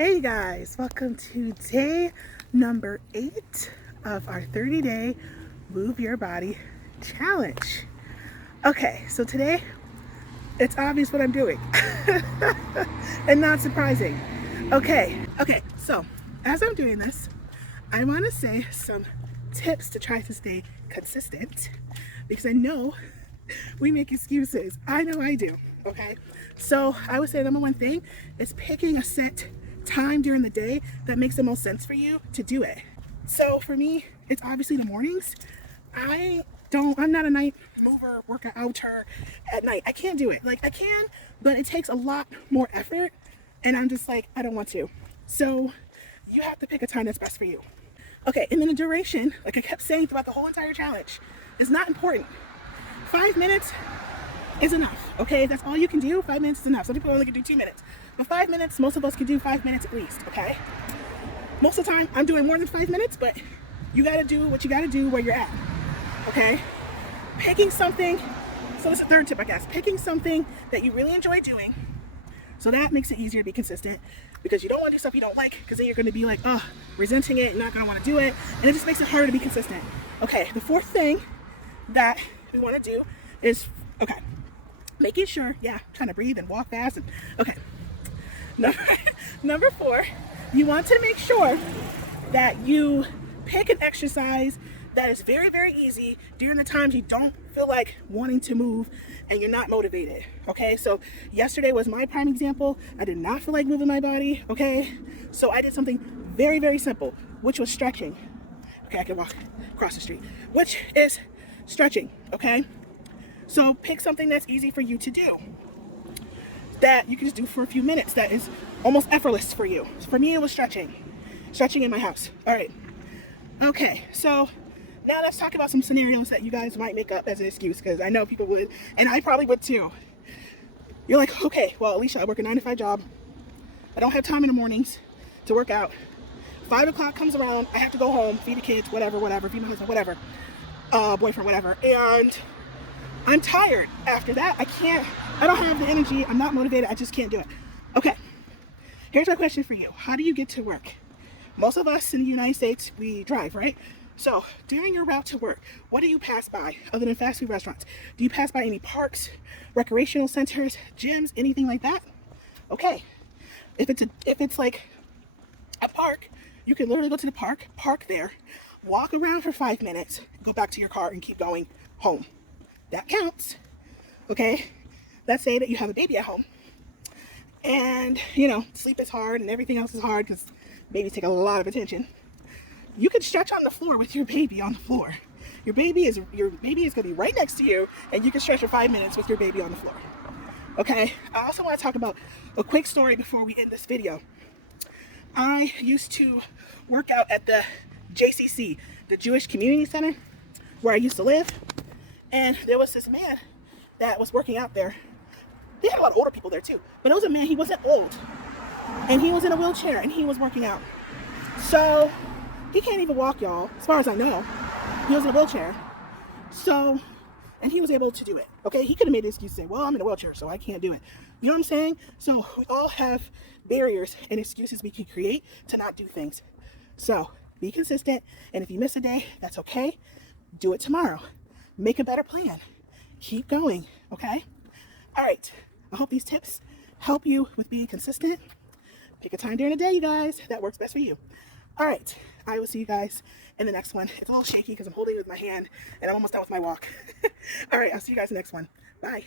Hey guys, welcome to day number 8 of our 30-day Move Your Body Challenge. Okay, so today it's obvious what I'm doing and not surprising. Okay, so as I'm doing this, I want to say some tips to try to stay consistent because I know we make excuses. I know I do, okay? So I would say number one thing is picking a set time during the day that makes the most sense for you to do it. So for me, it's obviously the mornings. I'm not a night mover, workouter at night. I can't do it. Like I can, but it takes a lot more effort and I'm just like, I don't want to. So you have to pick a time that's best for you. Okay, and then the duration, like I kept saying throughout the whole entire challenge, is not important. 5 minutes is enough, okay? That's all you can do. 5 minutes is enough. Some people only can do 2 minutes. But 5 minutes, most of us can do 5 minutes at least, okay? Most of the time, I'm doing more than 5 minutes, but you gotta do what you gotta do where you're at, okay? Picking something, so it's a third tip, I guess. Picking something that you really enjoy doing, so that makes it easier to be consistent because you don't wanna do stuff you don't like because then you're gonna be like, oh, resenting it, not gonna wanna do it, and it just makes it harder to be consistent. Okay, the fourth thing that we wanna do is, making sure, trying to breathe and walk fast. Okay. Number 4, you want to make sure that you pick an exercise that is very, very easy during the times you don't feel like wanting to move and you're not motivated. Okay, so yesterday was my prime example. I did not feel like moving my body. Okay, so I did something very, very simple, which was stretching. Okay, I can walk across the street, which is stretching. Okay. So pick something that's easy for you to do, that you can just do for a few minutes, that is almost effortless for you. For me, it was stretching in my house. All right. Okay, so now let's talk about some scenarios that you guys might make up as an excuse, because I know people would, and I probably would too. You're like, okay, well, Alicia, I work a 9-to-5 job. I don't have time in the mornings to work out. 5 o'clock comes around, I have to go home, feed the kids, whatever, feed my husband, whatever, boyfriend, whatever, and I'm tired after that. I don't have the energy. I'm not motivated. I just can't do it. Okay. Here's my question for you. How do you get to work? Most of us in the United States, we drive, right? So during your route to work, what do you pass by other than fast food restaurants? Do you pass by any parks, recreational centers, gyms, anything like that? Okay. If it's like a park, you can literally go to the park there, walk around for 5 minutes, go back to your car and keep going home. That counts, okay? Let's say that you have a baby at home and, sleep is hard and everything else is hard because babies take a lot of attention. You can stretch on the floor with your baby on the floor. Your baby is going to be right next to you and you can stretch for 5 minutes with your baby on the floor, okay? I also want to talk about a quick story before we end this video. I used to work out at the JCC, the Jewish Community Center, where I used to live. And there was this man that was working out there. They had a lot of older people there too. But it was a man, he wasn't old. And he was in a wheelchair and he was working out. So he can't even walk, y'all, as far as I know. He was in a wheelchair. So, and he was able to do it. Okay, he could have made the excuse to say, well, I'm in a wheelchair, so I can't do it. You know what I'm saying? So we all have barriers and excuses we can create to not do things. So be consistent. And if you miss a day, that's okay. Do it tomorrow. Make a better plan. Keep going, okay? All right. I hope these tips help you with being consistent. Pick a time during the day, you guys, that works best for you. All right. I will see you guys in the next one. It's a little shaky because I'm holding it with my hand and I'm almost done with my walk. All right. I'll see you guys in the next one. Bye.